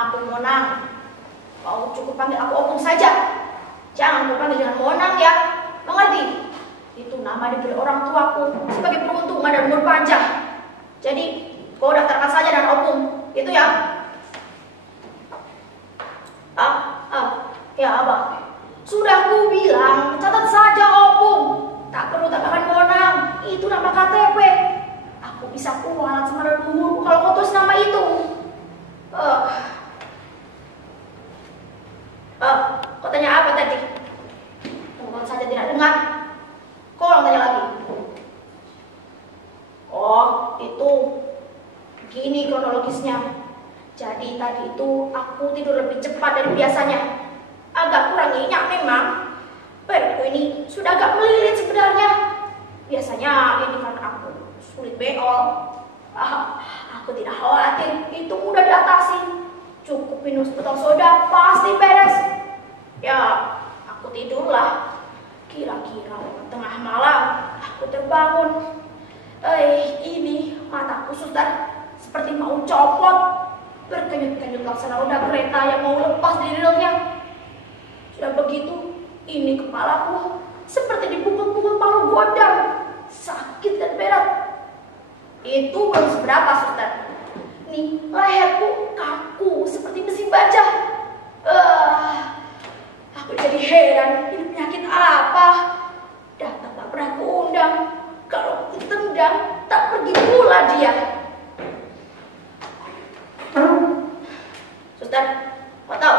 Nama aku Monang. Kau cukup panggil aku Opung saja. Jangan kau panggil dengan Monang ya. Mengerti? Itu nama diberi orang tuaku sebagai peruntungan dan umur panjang. Jadi kau daftarkan saja dengan Opung. Itu ya. Ya abang. Sudah ku bilang, catat saja Opung. Tak perlu tambahkan Monang. Itu nama KTP. Aku bisa kualat sama leluhurku kalau kau tulis nama itu. Kau tanya apa tadi? Tunggu saja tidak dengar. Kau ulang tanya lagi. Oh, itu. Gini kronologisnya. Jadi tadi itu aku tidur lebih cepat dari biasanya. Agak kurang nyenyak memang. Perutku ini sudah agak melilit sebenarnya. Biasanya ini karena aku sulit beol. Aku tidak khawatir, itu mudah diatasi. Cukup minum sebotol soda, pasti beres. Ya, aku tidurlah. Kira-kira tengah malam, aku terbangun. Ini mataku sudah seperti mau copot. Berkenyut-kenyut laksana roda kereta yang mau lepas dari relnya. Sudah begitu, ini kepalaku seperti dipukul-pukul palu godam. Sakit dan berat. Itu belum seberapa, suster. Nih, leherku kaku seperti besi baja. Aku jadi heran, ini penyakit apa? Datang tak pernah kuundang. Kalau ditendang, tak pergi pula dia. Suster, kau tahu?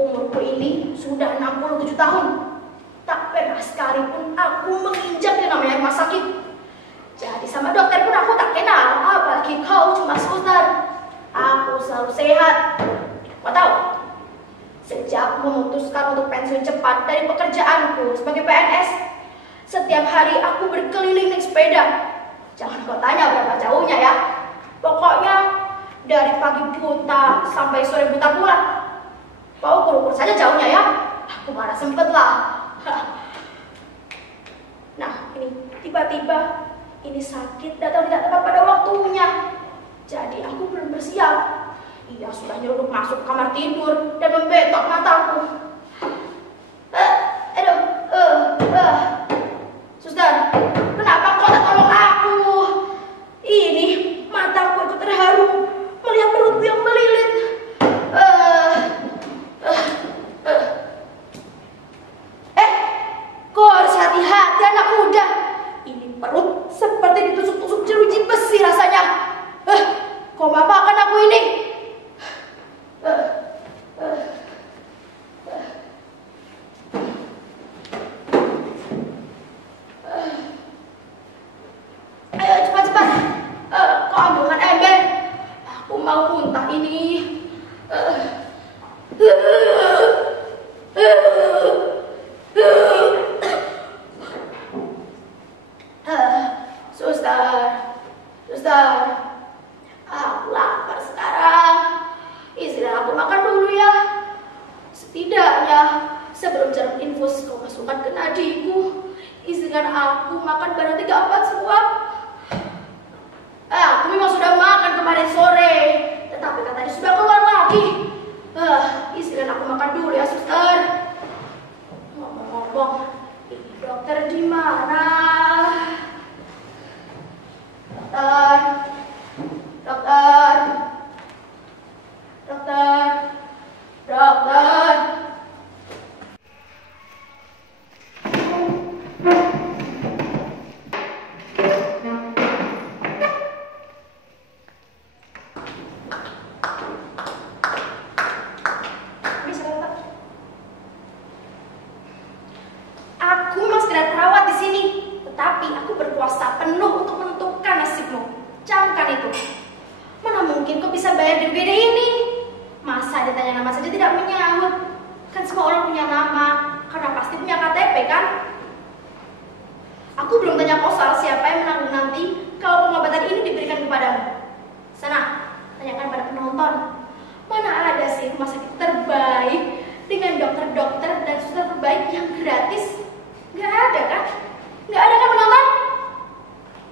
Umurku ini sudah 67 tahun. Tak pernah sekalipun aku menginjak yang namanya rumah sakit. Jadi sama dokter pun aku tak kenal. Apalagi kau cuma suster. Aku selalu sehat. Kau tahu? Sejak memutuskan untuk pensiun cepat dari pekerjaanku sebagai PNS, setiap hari aku berkeliling naik sepeda. Jangan kau tanya berapa jauhnya ya. Pokoknya dari pagi buta sampai sore buta pula. Kau ukur saja jauhnya ya. Aku mana sempet lah. Nah, ini tiba-tiba ini sakit datang tidak tepat pada waktunya. Jadi aku belum bersiap. Ia sudah nyeruduk masuk kamar tidur dan membetok mataku. Suster, kenapa kau tak tolong aku? Ini mataku ikut terharu melihat perutku yang melilit. Kau harus hati-hati anak muda. Ini perut seperti ditusuk-tusuk jeruji besi rasanya. Kau maafkan aku ini. Ayo cepat-cepat. Kau ambilkan ember. Aku mau muntah ini. Suster, aku lapar sekarang. Izinkan aku makan dulu ya. Setidaknya sebelum jarum infus kau masukkan ke nadiku, izinkan aku makan barang 3-4 suap. Aku memang sudah makan kemarin sore, tetapi katanya sudah keluar lagi. Izinkan aku makan dulu ya, suster. Ngomong-ngomong, ini dokter di mana? Dokter. Aku memang sekedar perawat di sini, tetapi aku berkuasa penuh untuk menentukan nasibmu. Camkan itu. Mana mungkin kau bisa bayar di UGD ini? Masa ditanya nama saja tidak menyahut? Kan semua orang punya nama, karena pasti punya KTP kan? Aku belum tanya kau soal siapa yang menanggung nanti kalau pengobatan ini diberikan kepadamu. Sana, tanyakan pada penonton. Mana ada sih rumah sakit terbaik dengan dokter-dokter dan suster terbaik yang gratis? Nggak ada kan? Nggak ada kan penonton?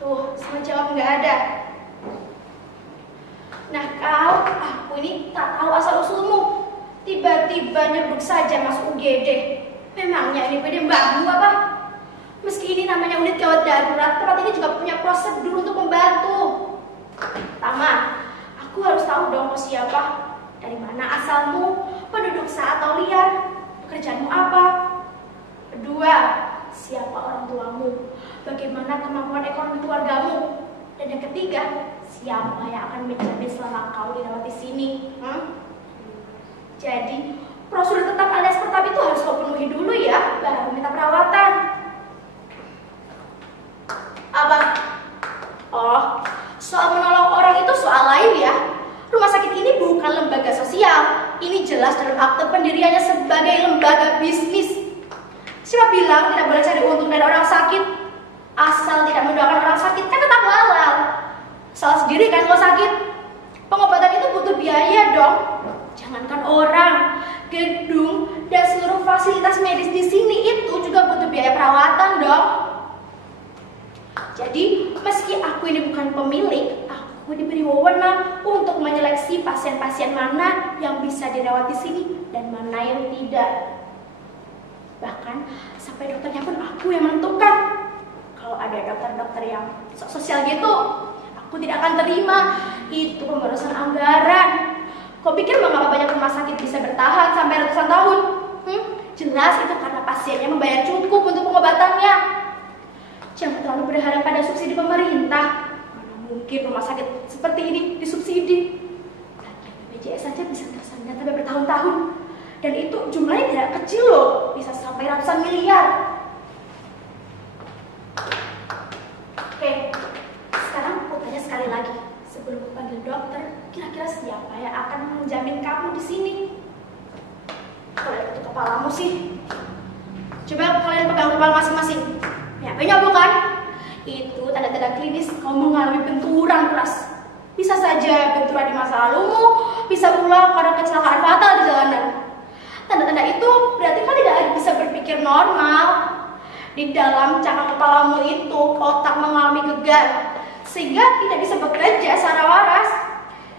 Tuh, semua jawab nggak ada. Nah, aku ini tak tahu tiba-tiba nyeruduk saja masuk UGD. Memangnya ini PD babu apa? Meski ini namanya unit gawat darurat, tempat ini juga punya prosedur untuk membantu. Pertama, aku harus tahu dong kau siapa, dari mana asalmu, penduduk sah atau liar, pekerjaanmu apa. Kedua, siapa orang tuamu, bagaimana kemampuan ekonomi keluargamu. Dan yang ketiga, siapa yang akan menjamin selama kau dirawat di sini. Jadi, prosedur tetap alias pertap itu harus kau penuhi dulu ya, baru minta perawatan. Apa? Oh, soal menolong orang itu soal lain ya. Rumah sakit ini bukan lembaga sosial. Ini jelas dalam akte pendiriannya sebagai lembaga bisnis. Siapa bilang tidak boleh cari untung dari orang sakit? Asal tidak mendoakan orang sakit kan tetap halal. Salah sendiri kan kalau sakit. Pengobatan itu butuh biaya dong. Jangankan orang, gedung dan seluruh fasilitas medis di sini itu juga butuh biaya perawatan dong. Jadi meski aku ini bukan pemilik, aku diberi wewenang untuk menyeleksi pasien-pasien mana yang bisa dirawat di sini dan mana yang tidak. Bahkan sampai dokternya pun aku yang menentukan. Kalau ada dokter-dokter yang sok sosial gitu, aku tidak akan terima. Itu pemborosan anggaran. Kau pikir mengapa banyak rumah sakit bisa bertahan sampai ratusan tahun? Jelas itu karena pasiennya membayar cukup untuk pengobatannya. Jangan terlalu berharap pada subsidi pemerintah. Mana mungkin rumah sakit seperti ini disubsidi. Lagian BPJS saja bisa tersendat sampai bertahun-tahun. Dan itu jumlahnya tidak kecil loh, bisa sampai ratusan miliar. Oke, sekarang aku tanya sekali lagi. Sebelum aku panggil dokter, kira-kira siapa yang akan menjamin kamu di sini? Kalau itu kepalamu sih. Coba kalian pegang kepala masing-masing. Ya, banyak bukan? Itu tanda-tanda klinis kamu mengalami benturan keras. Bisa saja benturan di masa lalumu, bisa pula karena kecelakaan fatal di jalanan. Tanda-tanda itu berarti kau tidak bisa berpikir normal. Di dalam cakar kepalamu itu otak mengalami gegar sehingga tidak bisa bekerja secara waras.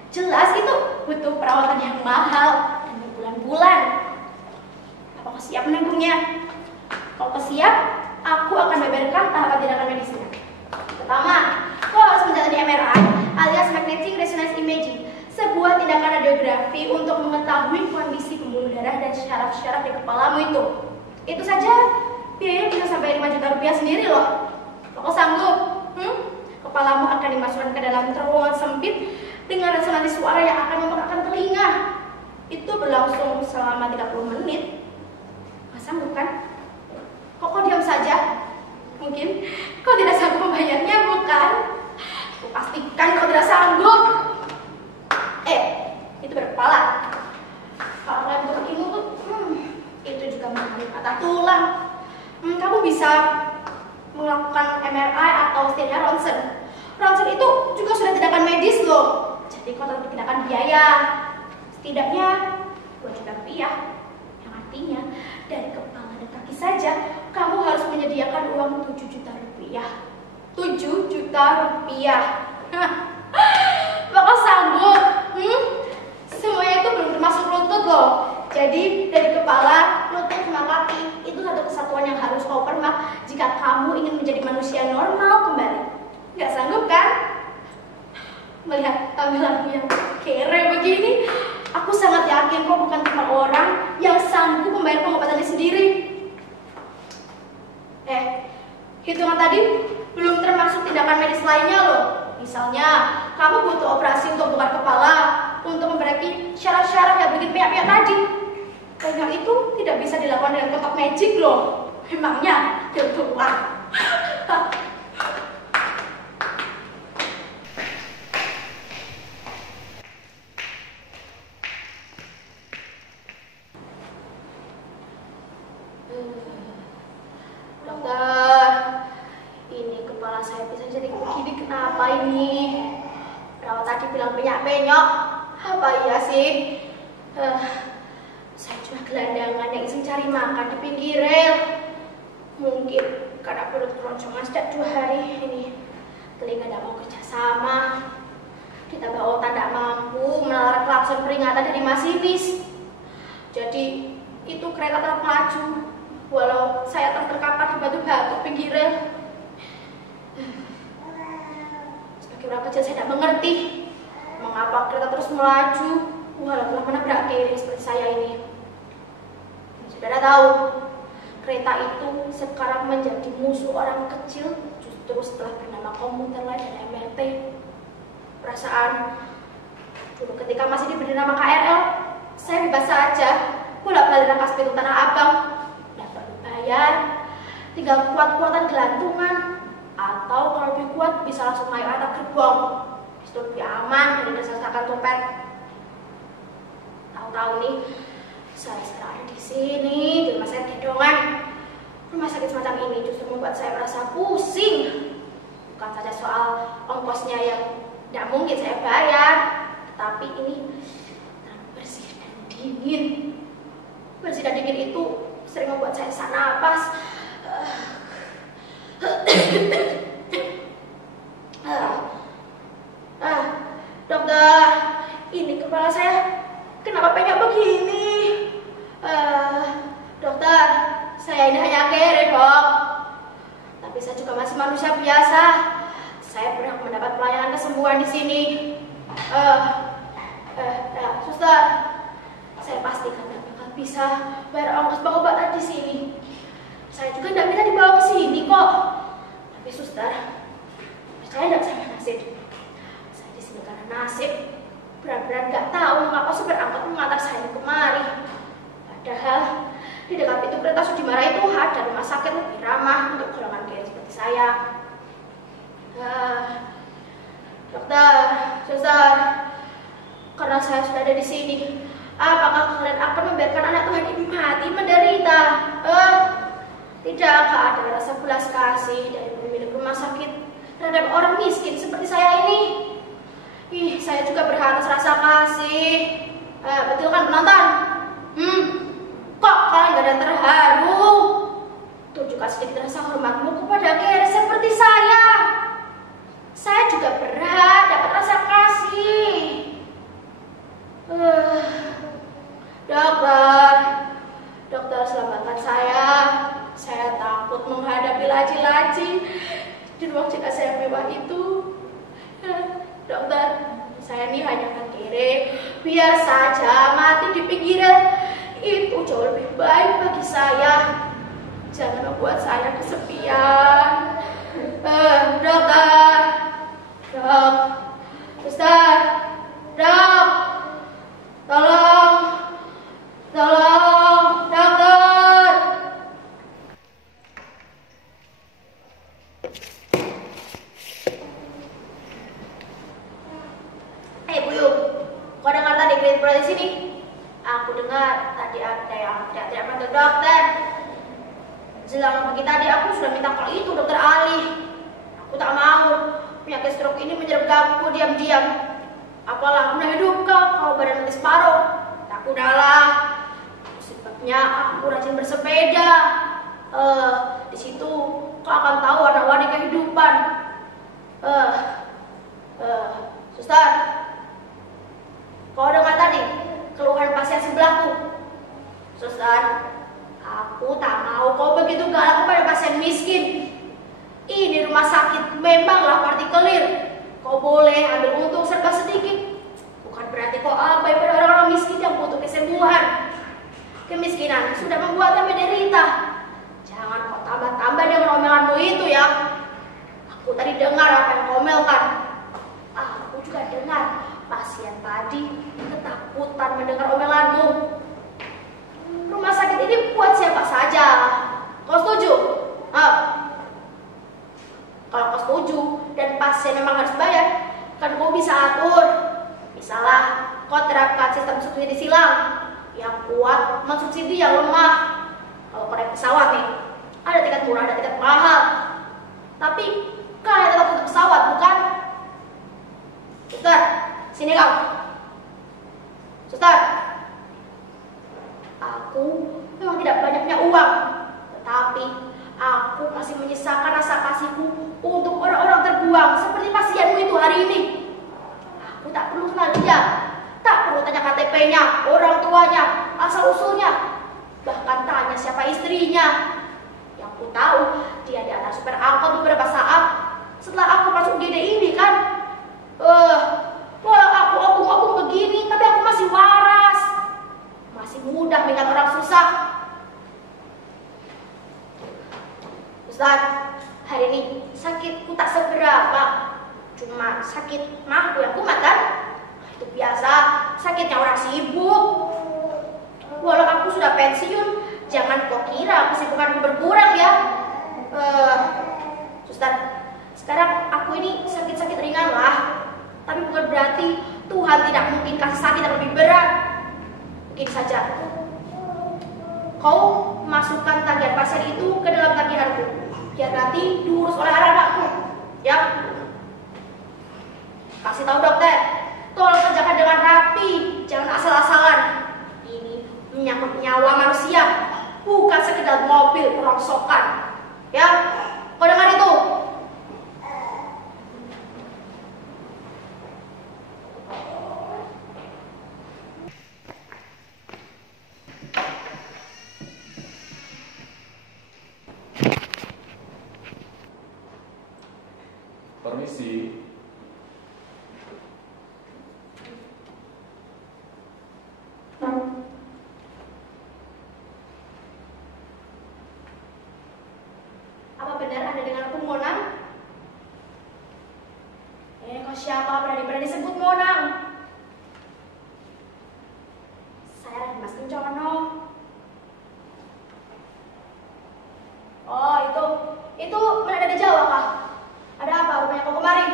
Jelas itu butuh perawatan yang mahal dan berbulan-bulan. Apa kau siap menanggungnya? Kalau kau siap, aku akan beberkan tahapan tindakan medisnya. Pertama, kau harus menjalani MRI alias Magnetic Resonance Imaging, sebuah tindakan radiografi untuk mengetahui kondisi pembuluh darah dan syaraf-syaraf di kepalamu itu. Itu saja biayanya bisa sampai 5 juta rupiah sendiri loh. Kau sanggup? Kepalamu akan dimasukkan ke dalam terowongan sempit dengan resonansi suara yang akan memekakkan telinga. Itu berlangsung selama 30 menit. Kau sanggup kan? Kok diam saja? Mungkin kau tidak sanggup membayarnya, bukan? Aku pastikan kau tidak sanggup. Itu berkepala. Kalau yang untuk kakimu tuh, itu juga mengalami patah tulang. Kamu bisa melakukan MRI atau setidaknya ronsen. Ronsen itu juga sudah tindakan medis loh. Jadi kau tetap dikenakan biaya. Setidaknya 2 juta rupiah. Yang artinya dari kepala dan kaki saja kamu harus menyediakan uang 7 juta rupiah. 7 juta rupiah. Bakal sanggup? Semuanya itu belum termasuk lutut loh. Jadi dari kepala, lutut, sama kaki itu satu kesatuan yang harus kau permak jika kamu ingin menjadi manusia normal kembali. Gak sanggup kan? Melihat tampilanmu yang kere begini, aku sangat yakin kau bukan tipe orang yang sanggup membayar pengobatannya sendiri. Hitungan tadi belum termasuk tindakan medis lainnya loh. Misalnya, kamu butuh operasi untuk bongkar kepala, untuk memperbaiki syaraf-syaraf yang bikin piak-piak tadi. Banyak itu tidak bisa dilakukan dengan kotak magic loh. Memangnya ilmuwan. Dokter, ini kepala saya bisa jadi begini, kenapa ini? Perawat tadi bilang penyok-penyok. Apa iya sih? Saya cuma gelandangan yang iseng cari makan di pinggir rel. Mungkin karena perut keroncongan sejak 2 hari ini. Telinga tidak mau kerja sama. Ditambah otak tidak mampu menalar klakson peringatan dari masinis. Jadi itu kereta tetap melaju, walau saya terkapar di batu-batu pinggir rel. Sebagai orang kecil saya tidak mengerti mengapa kereta terus melaju walau telah menabrak diri seperti saya ini. Saudara tahu, kereta itu sekarang menjadi musuh orang kecil justru setelah bernama komuter lain dan MRT. Perasaan dulu ketika masih diberi nama KRL, saya bebas saja bolak-balik rangkas pintu Tanah Abang, tidak perlu bayar, tinggal kuat-kuatan gelantungan, atau kalau lebih kuat bisa langsung naik atap gerbong. Itu lebih aman dari rasakan dompet. Tahu-tahu nih, saya sekarang ada di sini di rumah sakit gendongan. Rumah sakit semacam ini justru membuat saya merasa pusing. Bukan saja soal ongkosnya yang tidak mungkin saya bayar, tapi ini terlalu bersih dan dingin. Bersih dan dingin itu sering membuat saya sesak napas. Dokter, ini kepala saya kenapa penyok begini? Dokter, saya ini hanya kere, dok. Tapi saya juga masih manusia biasa. Saya pernah mendapat pelayanan kesembuhan di sini. Suster, saya pastikan tidak bakal bisa bayar ongkos pengobatan di sini. Saya juga tidak bisa dibawa ke sini kok. Tapi suster, percaya tidak sama nasib? Saya di sini karena nasib. Benar-benar nggak tahu mengapa supir angkot mengantar saya kemari. Padahal di dekat pintu kereta Sudimara itu ada rumah sakit lebih ramah untuk golongan kaya seperti saya. Dokter, suster, karena saya sudah ada di sini, apakah kalian akan membiarkan anak Tuhan ini mati menderita? Tidakkah ada rasa belas kasih dari pemilik rumah sakit terhadap orang miskin seperti saya ini? Saya juga berhak atas rasa kasih. Betul kan penonton? Kok kalian gak ada terharu? Tunjukkan sedikit rasa hormatmu kepada kere seperti saya. Saya juga berhak dapat rasa kasih. Dokter, selamatkan saya. Saya takut menghadapi laci-laci di ruang jenazah yang mewah itu. Dokter, saya ini hanya orang kere. Biar saja mati di pinggir itu jauh lebih baik bagi saya. Jangan membuat saya kesepian. Dokter, suster, dok, tolong, dokter. Buyung, kau dengar tadi berita di sini? Aku dengar tadi ada yang tidak panggil dokter. Jelang pagi tadi aku sudah minta kalau itu dokter Ali. Aku tak mau. Penyakit stroke ini menyergapku diam-diam. Apalah guna hidup kau badan mati separuh. Tak kudalah. Sebabnya aku rajin bersepeda. Di situ kau akan tahu warna-warni kehidupan. Suster, kau dengar tadi keluhan pasien sebelahku? Suster, aku tak mau kau begitu galak kepada pasien miskin. Ini rumah sakit memanglah partikelir. Kau boleh ambil untung serba sedikit. Bukan berarti kau abai pada orang-orang miskin yang butuh kesembuhan. Kemiskinan sudah membuatnya menderita. Jangan kau tambah-tambah dengan omelanmu itu ya. Aku tadi dengar apa yang kau omelkan. Aku juga dengar pasien tadi ketakutan mendengar omelanmu. Rumah sakit ini buat siapa saja. Kau setuju? Kalau kau setuju dan pasien memang harus bayar, kan kau bisa atur. Misalnya, kau terapkan sistem subsidi silang yang kuat mensubsidi yang lemah. Kalau kau naik pesawat nih, ada tiket murah, ada tiket mahal. Tapi kalian tetap satu pesawat, bukan? Suster, sini kau. Suster, aku memang tidak banyak punya uang, tetapi aku masih menyisakan rasa kasihku untuk orang-orang terbuang seperti pasienmu itu hari ini. Aku tak perlu kenal dia, tak perlu tanya KTP-nya, orang tuanya, asal-usulnya. Bahkan tanya siapa istrinya. Yang ku tahu, dia diantar supir angkot beberapa saat setelah aku masuk GD ini kan. Walau aku obung-obung begini, tapi aku masih waras. Masih mudah mengingat orang susah. Ustaz, hari ini sakitku tak seberapa. Cuma sakit mahku yang kumat kan? Itu biasa, sakitnya orang sibuk. Walau aku sudah pensiun, jangan kau kira kesibukanku berkurang ya. Ustaz, sekarang aku ini sakit-sakit ringan lah. Tapi bukan berarti Tuhan tidak mungkin kasih sakit yang lebih berat. Mungkin saja kau masukkan tagihan pasien itu ke dalam tagihanku, biar nanti diurus oleh anak-anakku. Ya. Kasih tahu dokter, tolong kerjakan dengan rapi, jangan asal-asalan. Ini menyangkut nyawa manusia, bukan sekedar mobil rongsokan. Ya, kau dengar itu? Permisi. Apa benar Anda dengan aku Monang? Kau siapa berani-berani sebut Monang? Saya Mas Kencono. Oh, itu berada di Jawa kah? Ada apa rupanya kau kemari?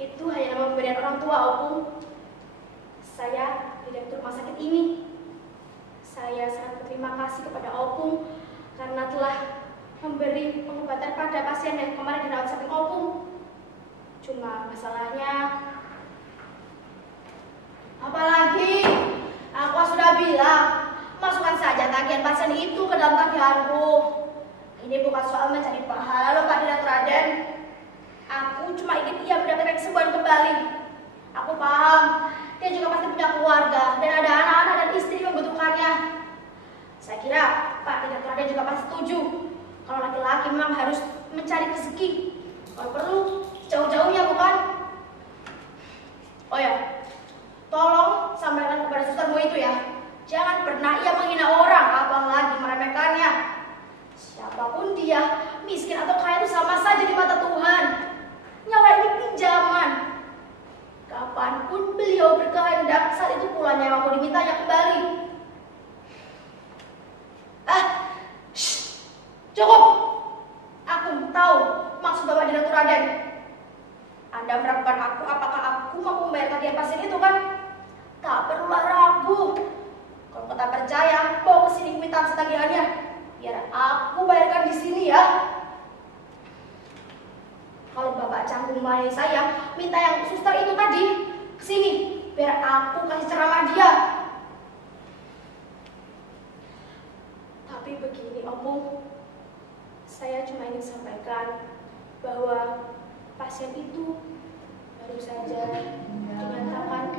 Itu hanya nama pemberian orang tua, Opung. Saya direktur rumah sakit ini. Saya sangat berterima kasih kepada Opung karena telah memberi pengobatan pada pasien yang kemarin dirawat samping Opung. Cuma masalahnya, apalagi aku sudah bilang, masukkan saja tagihan pasien itu ke dalam tagihanku. Ini bukan soal mencari pahala loh Pak Direktur Raden. Aku cuma ingin ia mendapatkan kesembuhan kembali. Aku paham, dia juga pasti punya keluarga dan ada anak-anak dan istri yang membutuhkannya. Saya kira Pak Direktur Raden juga pasti setuju kalau laki-laki memang harus mencari rezeki. Kalau perlu jauh-jauhnya bukan? Oh ya, tolong sampaikan kepada sustermu itu ya. Jangan pernah ia menghina orang, apalagi meremehkannya. Siapapun dia, miskin atau kaya itu sama saja di mata Tuhan. Nyawa ini pinjaman. Kapanpun beliau berkehendak, saat itu pula nyawaku dimintanya kembali. Cukup. Aku tahu maksud Bapak Direktur Raden. Anda meragukan aku, apakah aku mau membayar tagihan pasien itu kan? Tak perlulah ragu. Kalau kau tak percaya, bawa ke sini minta tagihannya. Biar aku bayarkan di sini ya. Kalau Bapak canggung melayani saya, minta yang suster itu tadi ke sini, biar aku kasih ceramah dia. Tapi begini, Opung, saya cuma ingin sampaikan bahwa pasien itu baru saja dinyatakan